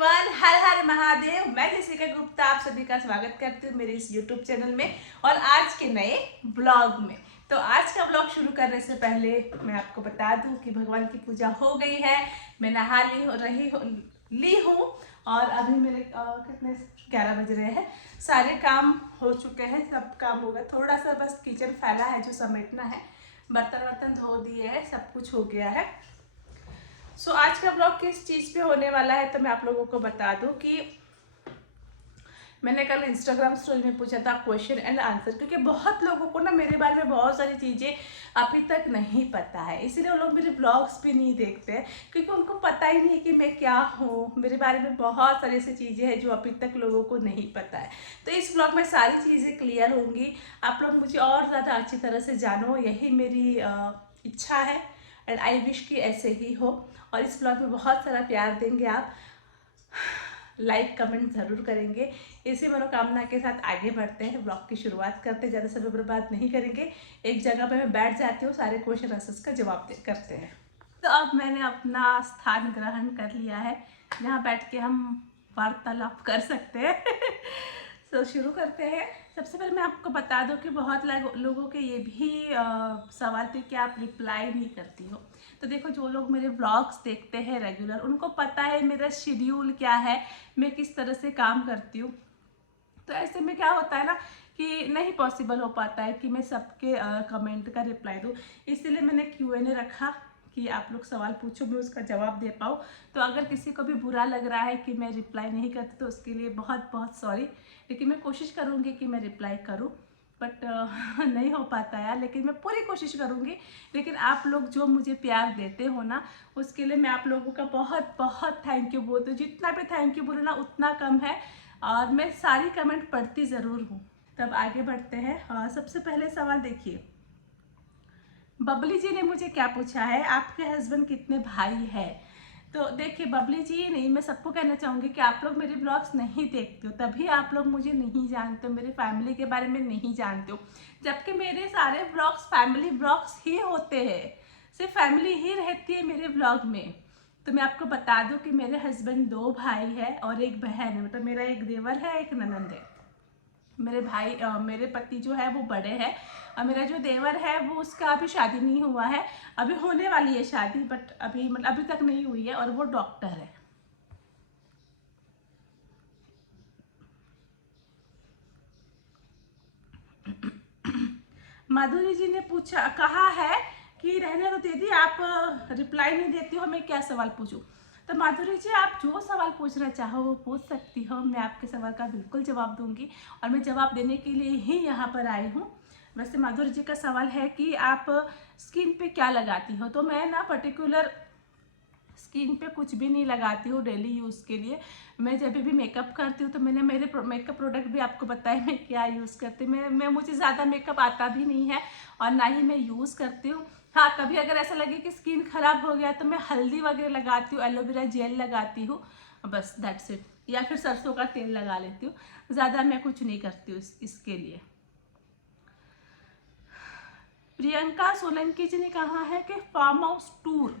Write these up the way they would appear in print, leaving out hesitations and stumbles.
Everyone, हर हर महादेव। मैं Jessica Gupta आप सभी का स्वागत करती हूँ मेरे इस यूट्यूब चैनल में और आज के नए ब्लॉग में। तो आज का ब्लॉग शुरू करने से पहले मैं आपको बता दूं कि भगवान की पूजा हो गई है। मैं नहा ली हूँ और अभी मेरे कितने 11 बज रहे हैं। सारे काम हो चुके हैं, सब काम हो गया। थोड़ा सा बस किचन फैला है जो समेटना है, बर्तन वर्तन धो दिए हैं, सब कुछ हो गया है। सो आज का ब्लॉग किस चीज़ पे होने वाला है तो मैं आप लोगों को बता दूं कि मैंने कल इंस्टाग्राम स्टोरी में पूछा था क्वेश्चन एंड आंसर, क्योंकि बहुत लोगों को ना मेरे बारे में बहुत सारी चीज़ें अभी तक नहीं पता है, इसीलिए वो लोग मेरे ब्लॉग्स भी नहीं देखते हैं क्योंकि उनको पता ही नहीं है कि मैं क्या हूँ। मेरे बारे में बहुत सारी ऐसी चीज़ें हैं जो अभी तक लोगों को नहीं पता है। तो इस ब्लॉग में सारी चीज़ें क्लियर होंगी, आप लोग मुझे और ज़्यादा अच्छी तरह से जानो, यही मेरी इच्छा है एंड आई विश कि ऐसे ही हो। और इस ब्लॉग में बहुत सारा प्यार देंगे आप, लाइक कमेंट ज़रूर करेंगे। इसी मनोकामना के साथ आगे बढ़ते हैं, ब्लॉग की शुरुआत करते हैं। ज़्यादा समय बर्बाद नहीं करेंगे, एक जगह पे मैं बैठ जाती हूँ, सारे क्वेश्चन आंसर्स का जवाब करते हैं। तो अब मैंने अपना स्थान ग्रहण कर लिया है जहाँ बैठ के हम वार्तालाप कर सकते हैं। तो शुरू करते हैं। सबसे पहले मैं आपको बता दूं कि बहुत लोगों के ये भी सवाल थे कि आप रिप्लाई नहीं करती हो। तो देखो, जो लोग मेरे व्लॉग्स देखते हैं रेगुलर, उनको पता है मेरा शेड्यूल क्या है, मैं किस तरह से काम करती हूँ। तो ऐसे में क्या होता है ना कि नहीं पॉसिबल हो पाता है कि मैं सबके कमेंट का रिप्लाई दूँ। इसीलिए मैंने Q&A रखा कि आप लोग सवाल पूछो, मैं उसका जवाब दे पाऊँ। तो अगर किसी को भी बुरा लग रहा है कि मैं रिप्लाई नहीं करती तो उसके लिए बहुत बहुत सॉरी, लेकिन मैं कोशिश करूँगी कि मैं रिप्लाई करूँ, बट नहीं हो पाता यार, लेकिन मैं पूरी कोशिश करूँगी। लेकिन आप लोग जो मुझे प्यार देते हो ना, उसके लिए मैं आप लोगों का बहुत बहुत थैंक यू बोलती हूँ। जितना भी थैंक यू बोलो ना उतना कम है, और मैं सारी कमेंट पढ़ती ज़रूर हूँ। तब आगे बढ़ते हैं। सबसे पहले सवाल देखिए, बबली जी ने मुझे क्या पूछा है, आपके हस्बैंड कितने भाई है। तो देखिए बबली जी, नहीं, मैं सबको कहना चाहूँगी कि आप लोग मेरे ब्लॉग्स नहीं देखते हो, तभी आप लोग मुझे नहीं जानते हो, मेरे फैमिली के बारे में नहीं जानते हो, जबकि मेरे सारे ब्लॉग्स फैमिली ब्लॉग्स ही होते हैं, सिर्फ फैमिली ही रहती है मेरे ब्लॉग में। तो मैं आपको बता दूं कि मेरे हस्बैंड 2 भाई है और एक बहन है, मतलब मेरा एक देवर है, एक ननंद है। मेरे पति जो है वो बड़े हैं, और मेरा जो देवर है वो, उसका अभी शादी नहीं हुआ है, अभी होने वाली है शादी, बट अभी तक नहीं हुई है, और वो डॉक्टर है। माधुरी जी ने कहा है कि रहने दो दीदी, आप रिप्लाई नहीं देती हो, मैं क्या सवाल पूछूं। तो माधुरी जी, आप जो सवाल पूछना चाहो वो पूछ सकती हो, मैं आपके सवाल का बिल्कुल जवाब दूंगी, और मैं जवाब देने के लिए ही यहाँ पर आई हूँ। वैसे माधुरी जी का सवाल है कि आप स्किन पे क्या लगाती हो। तो मैं ना पर्टिकुलर स्किन पे कुछ भी नहीं लगाती हूँ डेली यूज़ के लिए। मैं जब भी मेकअप करती हूँ तो मैंने मेरे मेकअप प्रोडक्ट भी आपको बताया मैं क्या यूज़ करती हूँ। मैं मुझे ज़्यादा मेकअप आता भी नहीं है और ना ही मैं यूज़ करती हूँ। हाँ, कभी अगर ऐसा लगे कि स्किन खराब हो गया तो मैं हल्दी वगैरह लगाती हूँ, एलोवेरा जेल लगाती हूँ, बस दैट्स इट, या फिर सरसों का तेल लगा लेती हूँ। ज़्यादा मैं कुछ नहीं करती हूँ इसके लिए। प्रियंका सोलंकी जी ने कहा है कि फार्म हाउस टूर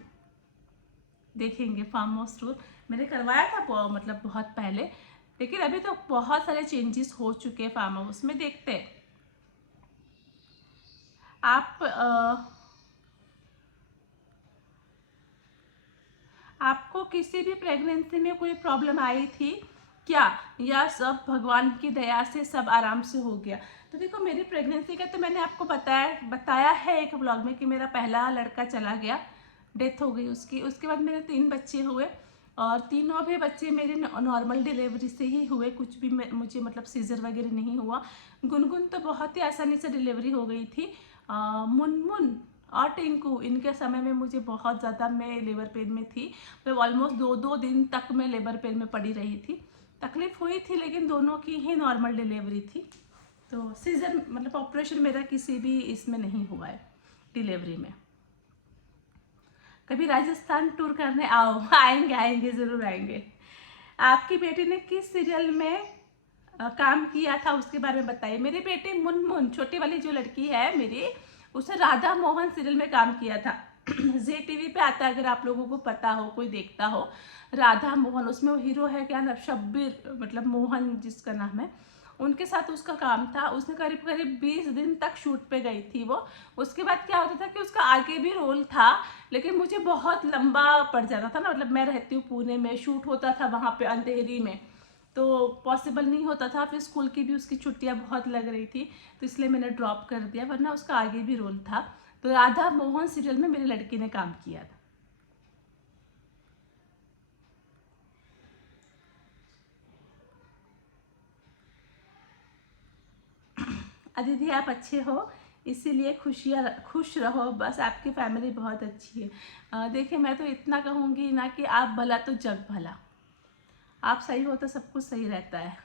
देखेंगे। फार्म हाउस टूर मैंने करवाया था मतलब बहुत पहले, लेकिन अभी तो बहुत सारे चेंजेस हो चुके हैं फार्म हाउस में। देखते हैं आप आपको किसी भी प्रेगनेंसी में कोई प्रॉब्लम आई थी क्या, या सब भगवान की दया से सब आराम से हो गया। तो देखो, मेरी प्रेगनेंसी का तो मैंने आपको बताया है एक ब्लॉग में कि मेरा पहला लड़का चला गया, डेथ हो गई उसकी। उसके बाद मेरे 3 बच्चे हुए, और तीनों भी बच्चे मेरे नॉर्मल डिलीवरी से ही हुए, कुछ भी मुझे मतलब सीजर वगैरह नहीं हुआ। गुनगुन तो बहुत ही आसानी से डिलीवरी हो गई थी। मुनमुन और टिंकू, इनके समय में मुझे बहुत ज़्यादा, मैं लेबर पेन में थी। मैं ऑलमोस्ट 2 दिन तक मैं लेबर पेन में पड़ी रही थी, तकलीफ हुई थी, लेकिन दोनों की ही नॉर्मल डिलीवरी थी। तो सीजर मतलब ऑपरेशन मेरा किसी भी इसमें नहीं हुआ है डिलीवरी में। कभी राजस्थान टूर करने आओ। आएंगे आएंगे, ज़रूर आएंगे। आपकी बेटी ने किस सीरियल में काम किया था, उसके बारे में बताइए। मेरी बेटी मुनमुन, छोटी वाली जो लड़की है मेरी, उसने राधा मोहन सीरियल में काम किया था। जी टीवी पे आता है, अगर आप लोगों को पता हो, कोई देखता हो, राधा मोहन, उसमें वो हीरो है क्या नाम, शब्बीर, मतलब मोहन जिसका नाम है, उनके साथ उसका काम था। उसने करीब करीब 20 दिन तक शूट पे गई थी वो। उसके बाद क्या होता था कि उसका आगे भी रोल था, लेकिन मुझे बहुत लंबा पड़ जाता था ना, मतलब मैं रहती हूँ पुणे में, शूट होता था वहाँ पे अंधेरी में, तो पॉसिबल नहीं होता था। फिर स्कूल की भी उसकी छुट्टियाँ बहुत लग रही थी, तो इसलिए मैंने ड्रॉप कर दिया, वरना उसका आगे भी रोल था। तो राधा मोहन सीरियल में मेरी लड़की ने काम किया था। दीदी आप अच्छे हो, इसीलिए खुश रहो बस, आपकी फैमिली बहुत अच्छी है। देखिए मैं तो इतना कहूँगी ना कि आप भला तो जग भला, आप सही हो तो सब कुछ सही रहता है।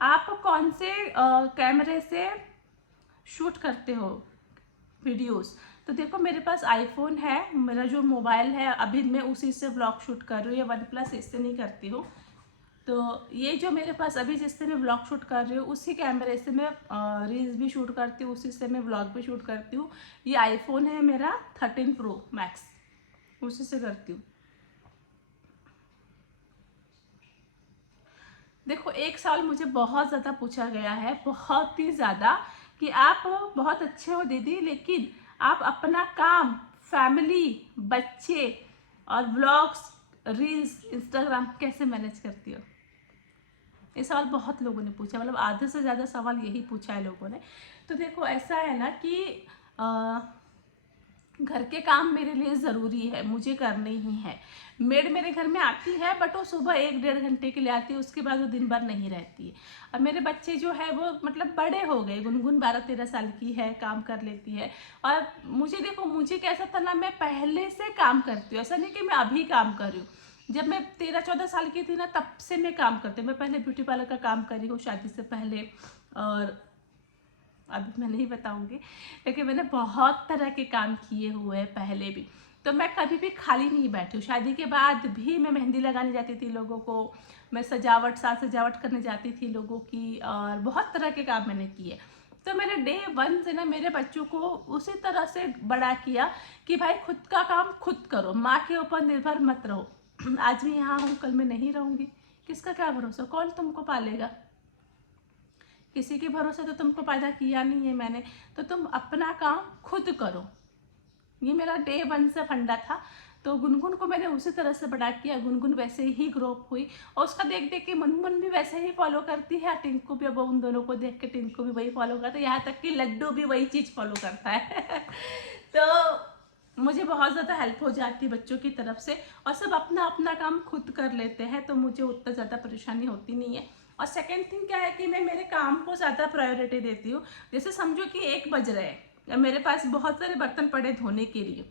आप कौन से कैमरे से शूट करते हो वीडियोस? तो देखो मेरे पास आईफोन है, मेरा जो मोबाइल है अभी मैं उसी से ब्लॉग शूट कर रही हूँ, या वन प्लस इससे नहीं करती हूँ। तो ये जो मेरे पास अभी जिससे मैं ब्लॉग शूट कर रही हूँ, उसी कैमरे से मैं रील्स भी शूट करती हूँ, उसी से मैं ब्लॉग भी शूट करती हूँ। ये आईफोन है मेरा 13 प्रो मैक्स, उसी से करती हूँ। देखो एक सवाल मुझे बहुत ज़्यादा पूछा गया है, बहुत ही ज़्यादा, कि आप बहुत अच्छे हो दीदी, लेकिन आप अपना काम, फैमिली, बच्चे और व्लॉग्स, रील्स, इंस्टाग्राम कैसे मैनेज करती हो? ये सवाल बहुत लोगों ने पूछा, मतलब आधे से ज़्यादा सवाल यही पूछा है लोगों ने। तो देखो ऐसा है ना कि अ, घर के काम मेरे लिए ज़रूरी है, मुझे करने ही है। मेड मेरे घर में आती है, बट वो सुबह 1-1.5 घंटे के लिए आती है, उसके बाद वो दिन भर नहीं रहती है। और मेरे बच्चे जो है वो मतलब बड़े हो गए, गुनगुन 12-13 साल की है, काम कर लेती है। और मुझे देखो, मुझे कैसा था ना, मैं पहले से काम करती हूँ, ऐसा नहीं कि मैं अभी काम कर रही हूँ। जब मैं 13-14 साल की थी ना, तब से मैं काम करती हूँ। मैं पहले ब्यूटी पार्लर का काम करी हूँ शादी से पहले, और अभी मैं नहीं बताऊंगी, लेकिन मैंने बहुत तरह के काम किए हुए हैं पहले भी। तो मैं कभी भी खाली नहीं बैठी हूँ। शादी के बाद भी मैं मेहंदी लगाने जाती थी लोगों को, मैं साज सजावट करने जाती थी लोगों की, और बहुत तरह के काम मैंने किए। तो मैंने डे 1 से ना मेरे बच्चों को उसी तरह से बड़ा किया कि भाई खुद का काम खुद करो, माँ के ऊपर निर्भर मत रहो। आज मैं यहाँ हूँ, कल मैं नहीं रहूँगी, किसका क्या भरोसा, कौन तुमको पालेगा? किसी के भरोसे तो तुमको पैदा किया नहीं है मैंने, तो तुम अपना काम खुद करो। ये मेरा डे 1 से फंडा था। तो गुनगुन को मैंने उसी तरह से बड़ा किया, गुनगुन वैसे ही ग्रो हुई, और उसका देख देख के मुनमुन भी वैसे ही फॉलो करती है, टिंकू भी, अब उन दोनों को देख के टिंकू भी वही फॉलो करता है, यहाँ तक कि लड्डू भी वही चीज़ फॉलो करता है। तो मुझे बहुत ज़्यादा हेल्प हो जाती है बच्चों की तरफ से, और सब अपना अपना काम खुद कर लेते हैं, तो मुझे उतना ज़्यादा परेशानी होती नहीं है। और सेकेंड थिंग क्या है कि मैं मेरे काम को ज़्यादा प्रायोरिटी देती हूँ। जैसे समझो कि 1 बज रहे हैं, या मेरे पास बहुत सारे बर्तन पड़े धोने के लिए,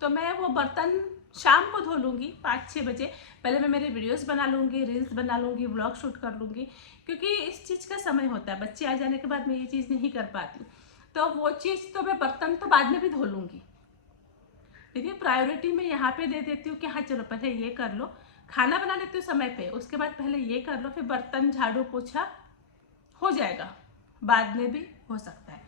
तो मैं वो बर्तन शाम को धो लूँगी 5-6 बजे। पहले मैं मेरे वीडियोस बना लूँगी, रील्स बना लूँगी, ब्लॉग शूट कर लूँगी, क्योंकि इस चीज़ का समय होता है। बच्चे आ जाने के बाद मैं ये चीज़ नहीं कर पाती, तो वो चीज़ तो मैं बर्तन तो बाद में भी धो लूँगी, लेकिन प्रायोरिटी मैं यहाँ पे दे देती हूँ कि हाँ चलो पहले ये कर लो, खाना बना लेती हूँ समय पे, उसके बाद पहले ये कर लो, फिर बर्तन झाड़ू पोछा हो जाएगा, बाद में भी हो सकता है।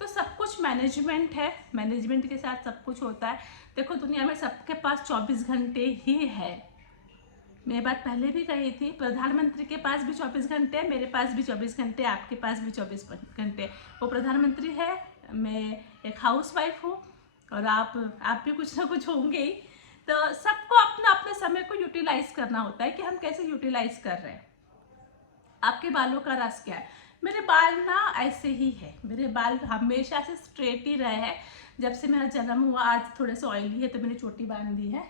तो सब कुछ मैनेजमेंट है, मैनेजमेंट के साथ सब कुछ होता है। देखो दुनिया में सबके पास 24 घंटे ही है। मैं बात पहले भी कही थी, प्रधानमंत्री के पास भी 24 घंटे है, मेरे पास भी 24 घंटे, आपके पास भी 24 घंटे। वो प्रधानमंत्री है, मैं एक हाउस वाइफ हूँ, और आप भी कुछ ना कुछ होंगे ही। तो सबको अपना अपने समय को यूटिलाइज करना होता है कि हम कैसे यूटिलाइज कर रहे हैं। आपके बालों का राज क्या है? मेरे बाल ना ऐसे ही है, मेरे बाल हमेशा से स्ट्रेट ही रहे हैं। जब से मेरा जन्म हुआ, आज थोड़े से ऑयली है तो मैंने चोटी बांध दी है।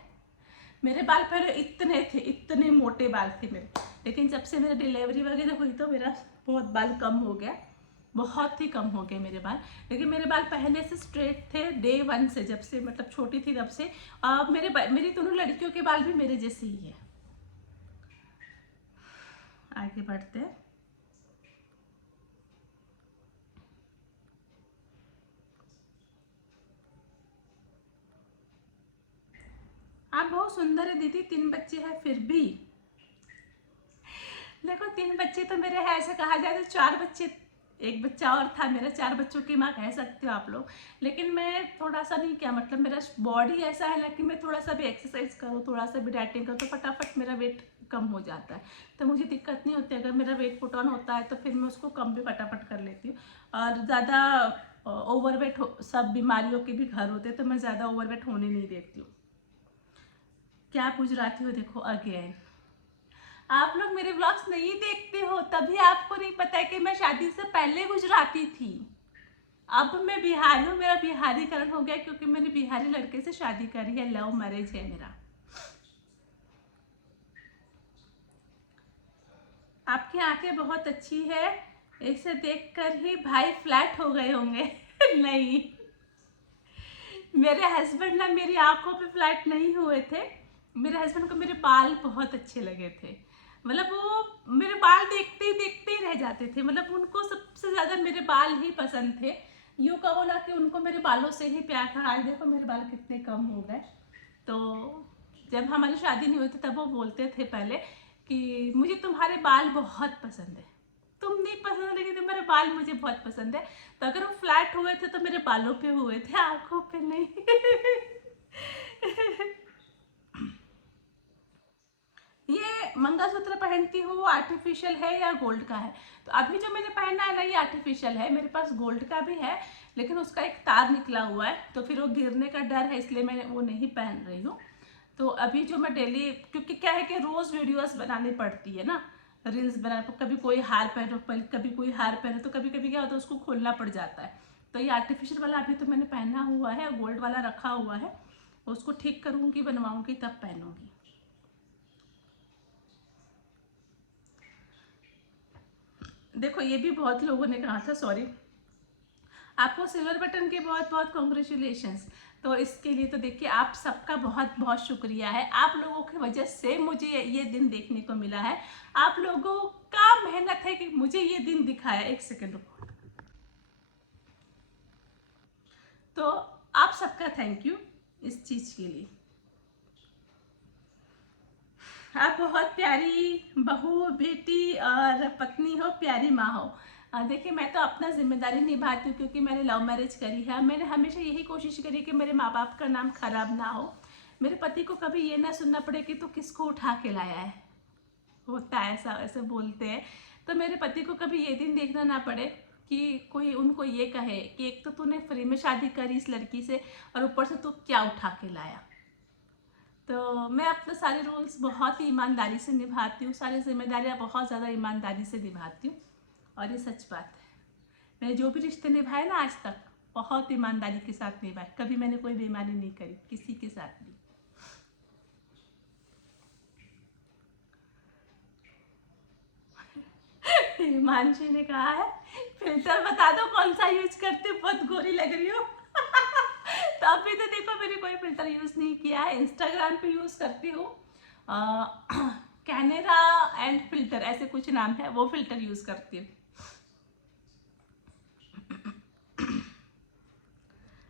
मेरे बाल पहले इतने थे, इतने मोटे बाल थे मेरे, लेकिन जब से मेरी डिलीवरी वगैरह हुई तो मेरा बहुत बाल कम हो गया, बहुत ही कम हो गए मेरे बाल। लेकिन मेरे बाल पहले से स्ट्रेट थे डे 1 से, जब से मतलब छोटी थी तब से। मेरी दोनों लड़कियों के बाल भी मेरे जैसे ही है। आगे बढ़ते हैं। आप बहुत सुंदर है दीदी, 3 बच्चे हैं फिर भी। देखो 3 बच्चे तो मेरे हैं, ऐसे कहा जाए तो 4 बच्चे, एक बच्चा और था मेरा, 4 बच्चों की माँ कह सकते हो आप लोग। लेकिन मैं थोड़ा सा नहीं, क्या मतलब, मेरा बॉडी ऐसा है ना कि मैं थोड़ा सा भी एक्सरसाइज करूँ, थोड़ा सा भी डाइटिंग करूँ तो फटाफट मेरा वेट कम हो जाता है। तो मुझे दिक्कत नहीं होती, अगर मेरा वेट पुट ऑन होता है तो फिर मैं उसको कम भी फटाफट कर लेती हूँ। और ज़्यादा ओवरवेट सब बीमारियों के भी घर होते हैं, तो मैं ज़्यादा ओवरवेट होने नहीं देती हूँ। क्या गुजराती हो देखो अगेन, आप लोग मेरे ब्लॉग्स नहीं देखते हो तभी आपको नहीं पता है कि मैं शादी से पहले गुजराती थी। अब मैं बिहारी हूँ, मेरा बिहारीकरण हो गया क्योंकि मैंने बिहारी लड़के से शादी करी है, लव मैरिज है मेरा। आपकी आंखें बहुत अच्छी है, इसे देखकर ही भाई फ्लैट हो गए होंगे। नहीं, मेरे हस्बैंड ना मेरी आंखों पे फ्लैट नहीं हुए थे। मेरे हस्बैंड को मेरे बाल बहुत अच्छे लगे थे, मतलब वो मेरे बाल देखते ही रह जाते थे, मतलब उनको सबसे ज्यादा मेरे बाल ही पसंद थे। यूँ कहो ना कि उनको मेरे बालों से ही प्यार था। आज देखो मेरे बाल कितने कम हो गए। तो जब हमारी शादी नहीं हुई थी तब वो बोलते थे पहले कि मुझे तुम्हारे बाल बहुत पसंद है। तुम नहीं पसंद लेकिन तुम्हारे बाल मुझे बहुत पसंद है। तो अगर वो फ्लैट हुए थे तो मेरे बालों पे हुए थे, आंखों पे नहीं। ये मंगलसूत्र पहनती हूँ, वो आर्टिफिशियल है या गोल्ड का है? तो अभी जो मैंने पहना है ना ये आर्टिफिशियल है, मेरे पास गोल्ड का भी है लेकिन उसका एक तार निकला हुआ है तो फिर वो गिरने का डर है, इसलिए मैं वो नहीं पहन रही हूँ। तो अभी जो मैं डेली, क्योंकि क्या है कि रोज वीडियोस बनानी पड़ती है ना, रील्स बना, कभी कोई हार पहनो, कभी कोई हार पहनो, तो कभी कभी क्या होता है उसको खोलना पड़ जाता है। तो ये आर्टिफिशियल वाला अभी तो मैंने पहना हुआ है, गोल्ड वाला रखा हुआ है, उसको ठीक करूँगी, बनवाऊंगी तब पहनूंगी। देखो ये भी बहुत लोगों ने कहा था, सॉरी, आपको सिल्वर बटन के बहुत बहुत कॉन्ग्रेचुलेशंस। तो इसके लिए तो देखिए आप सबका बहुत बहुत शुक्रिया है, आप लोगों की वजह से मुझे ये दिन देखने को मिला है। आप लोगों का मेहनत है कि मुझे ये दिन दिखाया। एक सेकेंड रुको। तो आप सबका थैंक यू इस चीज के लिए। आप बहुत प्यारी बहू, बेटी और पत्नी हो, प्यारी माँ हो। देखिए मैं तो अपना जिम्मेदारी निभाती हूँ क्योंकि मैंने लव मैरिज करी है। मैंने हमेशा यही कोशिश करी कि मेरे माँ बाप का नाम खराब ना हो, मेरे पति को कभी ये ना सुनना पड़े कि तू किसको उठा के लाया है, होता है ऐसा, ऐसे बोलते हैं। तो मेरे पति को कभी ये दिन देखना ना पड़े कि कोई उनको ये कहे कि एक तो तूने फ्री में शादी करी इस लड़की से और ऊपर से तू क्या उठा के लाया। तो मैं अपने सारे रूल्स बहुत ही ईमानदारी से निभाती हूँ, सारी जिम्मेदारियाँ बहुत ज़्यादा ईमानदारी से निभाती हूँ। और ये सच बात है, मैंने जो भी रिश्ते निभाए ना आज तक बहुत ईमानदारी के साथ निभाए, कभी मैंने कोई बेईमानी नहीं करी किसी के साथ भी। हिमांशी ने कहा है फिल्टर बता दो कौन सा यूज करती हूँ, बहुत गोरी लग रही हो। तो अभी तो देखो मैंने कोई फिल्टर यूज नहीं किया है, इंस्टाग्राम पे यूज करती हूँ, कैनेरा एंड फिल्टर ऐसे कुछ नाम है, वो फिल्टर यूज करती हूँ।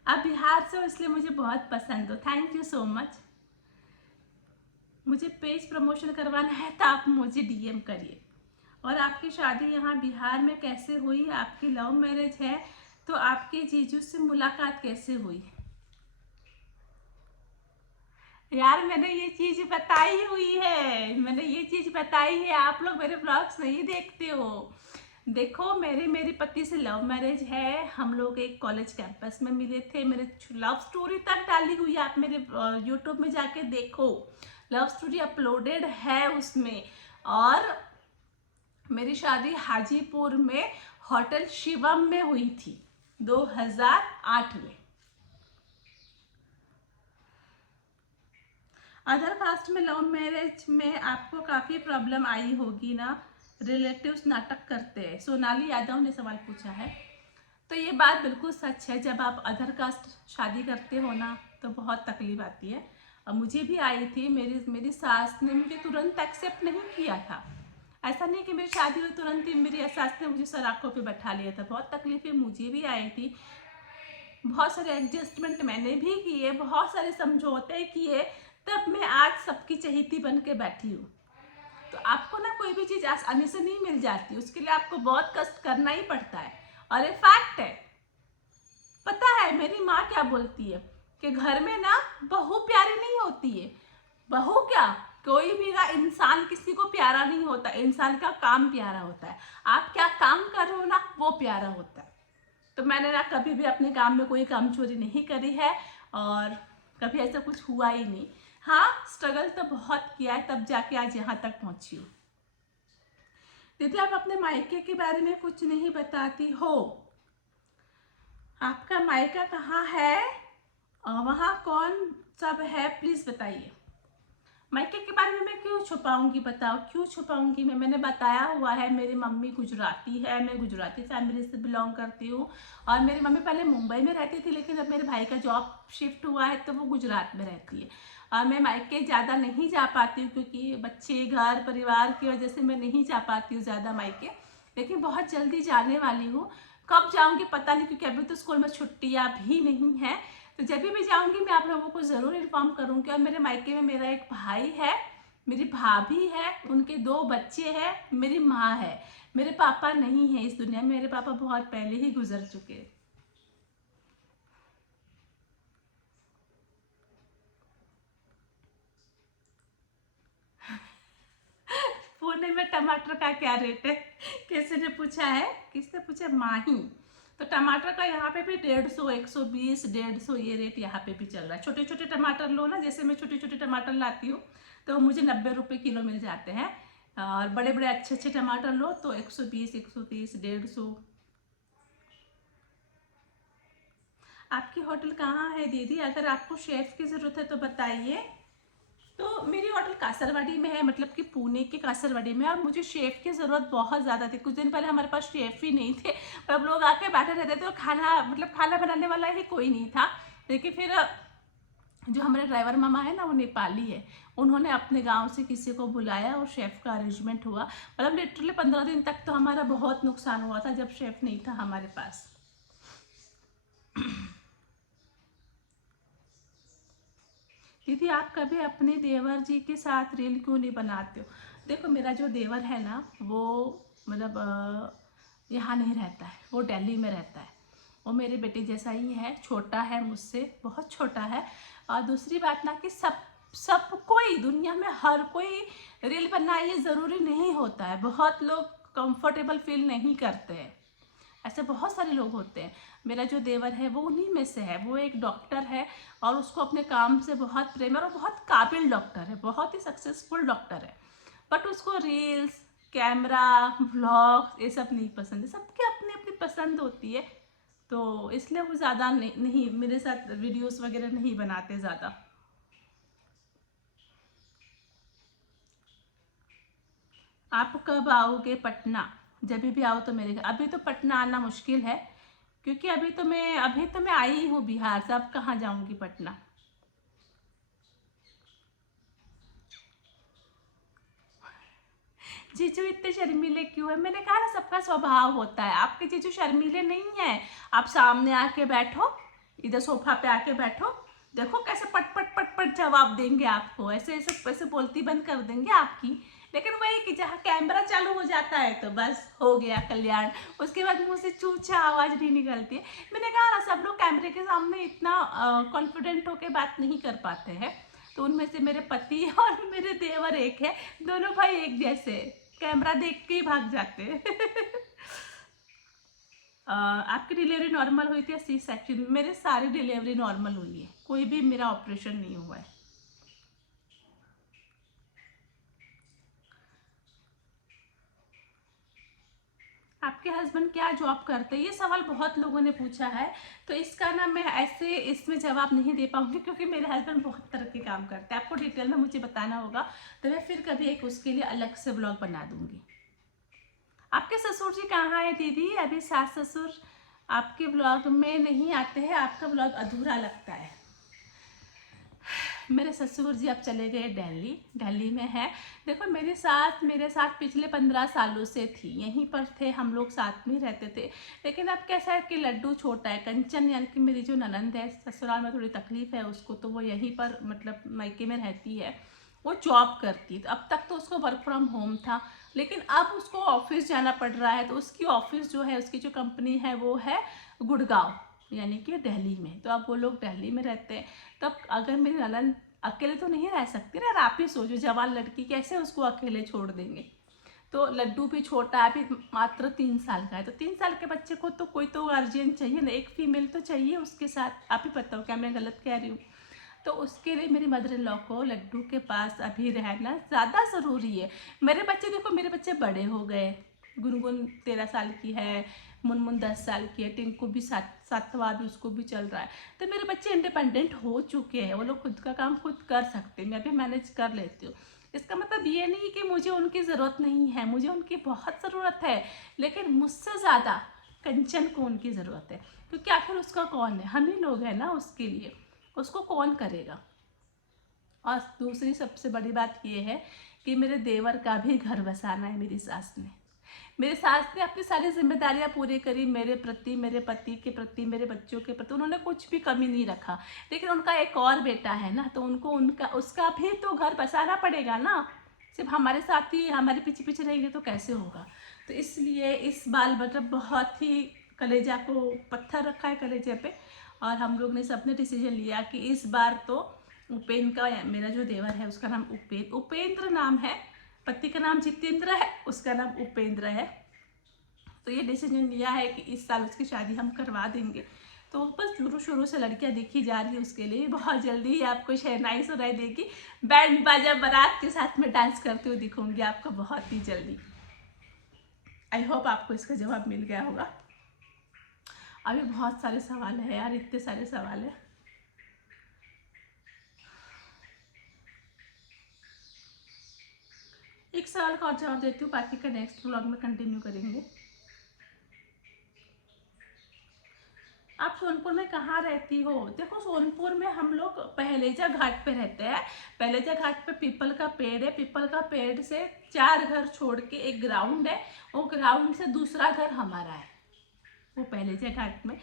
आप बिहार से हो इसलिए मुझे बहुत पसंद हो, थैंक यू सो मच। मुझे पेज प्रमोशन करवाना है तो आप मुझे डीएम करिए। और आपकी शादी यहाँ बिहार में कैसे हुई? आपकी लव मैरिज है तो आपके जीजू से मुलाकात कैसे हुई? यार मैंने ये चीज बताई हुई है, मैंने ये चीज बताई है, आप लोग मेरे ब्लॉग्स नहीं देखते हो। देखो मेरे पति से लव मैरिज है, हम लोग एक कॉलेज कैंपस में मिले थे, मेरे लव स्टोरी तक डाली हुई है, आप मेरे यूट्यूब में जाके देखो, लव स्टोरी अपलोडेड है उसमें। और मेरी शादी हाजीपुर में होटल शिवम में हुई थी 2008 में। अदर कास्ट में लव मैरिज में आपको काफ़ी प्रॉब्लम आई होगी ना, रिलेटिव्स नाटक करते हैं, सोनाली यादव ने सवाल पूछा है। तो ये बात बिल्कुल सच है, जब आप अदर कास्ट शादी करते हो ना तो बहुत तकलीफ आती है। और मुझे भी आई थी, मेरी सास ने मुझे तुरंत एक्सेप्ट नहीं किया था। ऐसा नहीं कि मेरी शादी हुई तुरंत ही मेरी सास ने मुझे सलाखों पे बैठा लिया था, बहुत तकलीफें मुझे भी आई थी, बहुत सारे एडजस्टमेंट मैंने भी किए, बहुत सारे समझौते किए, तब मैं आज सबकी चहेती बन के बैठी हूँ। तो आपको ना कोई भी चीज़ आसानी से नहीं मिल जाती, उसके लिए आपको बहुत कष्ट करना ही पड़ता है। और ये फैक्ट है। पता है मेरी माँ क्या बोलती है कि घर में ना बहू प्यारी नहीं होती है। बहू क्या, कोई भी ना इंसान किसी को प्यारा नहीं होता, इंसान का काम प्यारा होता है। आप क्या काम कर रहे हो ना, वो प्यारा होता है। तो मैंने ना कभी भी अपने काम में कोई कामचोरी नहीं करी है और कभी ऐसा कुछ हुआ ही नहीं। हाँ, स्ट्रगल तो बहुत किया है, तब जाके आज यहाँ तक पहुँची हूँ। दीदी आप अपने मायके के बारे में कुछ नहीं बताती हो, आपका मायका कहाँ है, वहाँ कौन सब है, प्लीज बताइए। मायके के बारे में मैं क्यों छुपाऊंगी, बताओ क्यों छुपाऊंगी मैंने बताया हुआ है, मेरी मम्मी गुजराती है, मैं गुजराती फैमिली से बिलोंग करती हूँ। और मेरी मम्मी पहले मुंबई में रहती थी, लेकिन अब मेरे भाई का जॉब शिफ्ट हुआ है तो वो गुजरात में रहती है। और मैं मायके ज़्यादा नहीं जा पाती हूँ क्योंकि बच्चे घर परिवार की वजह से मैं नहीं जा पाती हूँ ज़्यादा मायके, लेकिन बहुत जल्दी जाने वाली हूँ। कब जाऊँगी पता नहीं, क्योंकि अभी तो स्कूल में छुट्टियाँ भी नहीं है। तो जब भी मैं जाऊँगी मैं आप लोगों को ज़रूर इन्फॉर्म करूँगी। और मेरे मायके में मेरा एक भाई है, मेरी भाभी है, उनके 2 बच्चे हैं, मेरी माँ है। मेरे पापा नहीं है इस दुनिया में, मेरे पापा बहुत पहले ही गुजर चुके हैं। पुणे में टमाटर का क्या रेट है, किसी ने पूछा है, किसने पूछा, माही। तो टमाटर का यहाँ पे भी 150, 120, 150 ये रेट यहाँ पे भी चल रहा है। छोटे छोटे टमाटर लो ना, जैसे मैं छोटे छोटे टमाटर लाती हूँ तो मुझे 90 रुपये किलो मिल जाते हैं। और बड़े बड़े अच्छे अच्छे टमाटर लो तो 120, 130, 150। आपकी होटल कहाँ है दीदी, अगर आपको शेफ की ज़रूरत है तो बताइए। तो मेरी होटल कासरवाड़ी में है, मतलब कि पुणे के कासरवाड़ी में। और मुझे शेफ़ की ज़रूरत बहुत ज़्यादा थी, कुछ दिन पहले हमारे पास शेफ़ ही नहीं थे, मतलब लोग आके बैठे रहते थे और खाना, मतलब खाना बनाने वाला ही कोई नहीं था। लेकिन फिर जो हमारे ड्राइवर मामा है ना, वो नेपाली है, उन्होंने अपने गांव से किसी को बुलाया और शेफ़ का अरेंजमेंट हुआ। मतलब लिटरली 15 दिन तक तो हमारा बहुत नुकसान हुआ था जब शेफ़ नहीं था हमारे पास। दीदी आप कभी अपने देवर जी के साथ रील क्यों नहीं बनाते हो। देखो मेरा जो देवर है ना, वो मतलब यहाँ नहीं रहता है, वो दिल्ली में रहता है। वो मेरे बेटे जैसा ही है, छोटा है मुझसे, बहुत छोटा है। और दूसरी बात ना कि सब कोई दुनिया में हर कोई रील बनाए ये ज़रूरी नहीं होता है। बहुत लोग कंफर्टेबल फील नहीं करते हैं, ऐसे बहुत सारे लोग होते हैं। मेरा जो देवर है वो उन्हीं में से है, वो एक डॉक्टर है और उसको अपने काम से बहुत प्रेम है और बहुत काबिल डॉक्टर है, बहुत ही सक्सेसफुल डॉक्टर है। बट उसको रील्स, कैमरा, व्लॉग ये सब नहीं पसंद है। सबकी अपनी अपनी पसंद होती है, तो इसलिए वो ज़्यादा नहीं मेरे साथ वीडियोस वगैरह नहीं बनाते ज़्यादा। आप कब आओगे पटना, जब भी आओ तो मेरे घर। अभी तो पटना आना मुश्किल है क्योंकि अभी तो मैं आई ही हूँ बिहार से, अब कहाँ जाऊँगी पटना। जीजू इतने शर्मीले क्यों है, मैंने कहा ना सबका स्वभाव होता है। आपके जीजू शर्मीले नहीं है, आप सामने आके बैठो, इधर सोफा पे आके बैठो, देखो कैसे पट पट पट पट जवाब देंगे आपको, ऐसे ऐसे ऐसे बोलती बंद कर देंगे आपकी। लेकिन वही कि जहाँ कैमरा चालू हो जाता है तो बस हो गया कल्याण, उसके बाद मुंह से चूचा आवाज नहीं निकलती है। मैंने कहा ना सब लोग कैमरे के सामने इतना कॉन्फिडेंट होके बात नहीं कर पाते हैं। तो उनमें से मेरे पति और मेरे देवर एक है, दोनों भाई एक जैसे, कैमरा देख के ही भाग जाते हैं। आपकी डिलीवरी नॉर्मल हुई थी या सी सेक्शन, मेरे सारी डिलीवरी नॉर्मल हुई है, कोई भी मेरा ऑपरेशन नहीं हुआ है। आपके हस्बैंड क्या जॉब करते हैं, ये सवाल बहुत लोगों ने पूछा है। तो इसका ना मैं ऐसे इसमें जवाब नहीं दे पाऊंगी क्योंकि मेरे हस्बैंड बहुत तरह के काम करते हैं। आपको डिटेल में मुझे बताना होगा तो मैं फिर कभी एक उसके लिए अलग से ब्लॉग बना दूंगी। आपके ससुर जी कहाँ है दीदी, अभी सास ससुर आपके ब्लॉग में नहीं आते हैं, आपका ब्लॉग अधूरा लगता है। मेरे ससुर जी अब चले गए दिल्ली, दिल्ली में है। देखो मेरे साथ पिछले 15 सालों से थी, यहीं पर थे हम लोग, साथ में रहते थे। लेकिन अब कैसा है कि लड्डू छोटा है, कंचन यानी कि मेरी जो ननंद है, ससुराल में थोड़ी तकलीफ है उसको, तो वो यहीं पर मतलब मायके में रहती है। वो जॉब करती है। तो अब तक तो उसको वर्क फ्रॉम होम था, लेकिन अब उसको ऑफिस जाना पड़ रहा है। तो उसकी ऑफिस जो है, उसकी जो कंपनी है वो है गुड़गांव, यानी कि दिल्ली में। तो अब वो लोग दिल्ली में रहते हैं। तब अगर मेरी ननद अकेले तो नहीं रह सकती ना, आप ही सोचो, जवान लड़की कैसे उसको अकेले छोड़ देंगे। तो लड्डू भी छोटा है, अभी मात्र 3 साल का है। तो 3 साल के बच्चे को तो कोई तो गार्जियन चाहिए ना, एक फीमेल तो चाहिए उसके साथ। आप ही बताओ क्या मैं गलत कह रही हूँ। तो उसके लिए मेरी मदर इन लॉ को लड्डू के पास अभी रहना ज़्यादा ज़रूरी है। मेरे बच्चे देखो, मेरे बच्चे बड़े हो गए। गुनगुन 13 साल की है, मुनमुन 10 साल की है, टिंकू भी 7वां भी उसको भी चल रहा है। तो मेरे बच्चे इंडिपेंडेंट हो चुके हैं, वो लोग खुद का काम खुद कर सकते हैं, मैं भी मैनेज कर लेती हूँ। इसका मतलब ये नहीं कि मुझे उनकी ज़रूरत नहीं है, मुझे उनकी बहुत ज़रूरत है, लेकिन मुझसे ज़्यादा कंचन को उनकी ज़रूरत है। क्योंकि आखिर उसका कौन है, हम ही लोग हैं ना उसके लिए, उसको कौन करेगा। और दूसरी सबसे बड़ी बात ये है कि मेरे देवर का भी घर बसाना है मेरी सास ने। मेरी सास ने अपनी सारी जिम्मेदारियां पूरी करी मेरे प्रति, मेरे पति के प्रति, मेरे बच्चों के प्रति, उन्होंने कुछ भी कमी नहीं रखा। लेकिन उनका एक और बेटा है ना, तो उनको उनका उसका भी तो घर बसाना पड़ेगा ना। सिर्फ हमारे साथ ही हमारे पीछे पीछे रहेंगे तो कैसे होगा। तो इसलिए इस बार मतलब बहुत ही कलेजा को पत्थर रखा है कलेजे पे। और हम लोग ने सबने डिसीजन लिया कि इस बार तो उपेंद्र का, मेरा जो देवर है उसका नाम उपेंद्र नाम है, पति का नाम जितेंद्र है, उसका नाम उपेंद्र है। तो ये डिसीजन लिया है कि इस साल उसकी शादी हम करवा देंगे। तो बस शुरू शुरू से लड़कियां देखी जा रही है उसके लिए। बहुत जल्दी ही आपको शहनाई सुनाई देगी, बैंड बाजा बारात के साथ में डांस करते हुए दिखूंगी आपको बहुत ही जल्दी। आई होप आपको इसका जवाब मिल गया होगा। अभी बहुत सारे सवाल है यार, इतने सारे सवाल है। एक सवाल का और जवाब देती हूँ, बाकी का नेक्स्ट व्लॉग में कंटिन्यू करेंगे। आप सोनपुर में कहाँ रहती हो? देखो, सोनपुर में हम लोग पहलेजा घाट पे रहते हैं। पहलेजा घाट पे पीपल का पेड़ है, पीपल का पेड़ से 4 घर छोड़ के एक ग्राउंड है, वो ग्राउंड से दूसरा घर हमारा है, वो पहलेजा घाट में।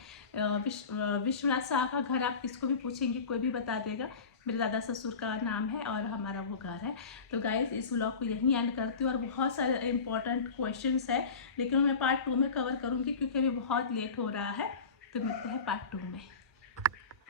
विश्वनाथ शाह का घर आप किसको भी पूछेंगे कोई भी बता देगा। मेरे दादा ससुर का नाम है और हमारा वो घर है। तो गाइस, इस व्लॉग को यहीं एंड करती हूँ। और बहुत सारे इंपॉर्टेंट क्वेश्चंस है, लेकिन मैं पार्ट 2 में कवर करूँगी क्योंकि अभी बहुत लेट हो रहा है। तो मिलते हैं पार्ट 2 में।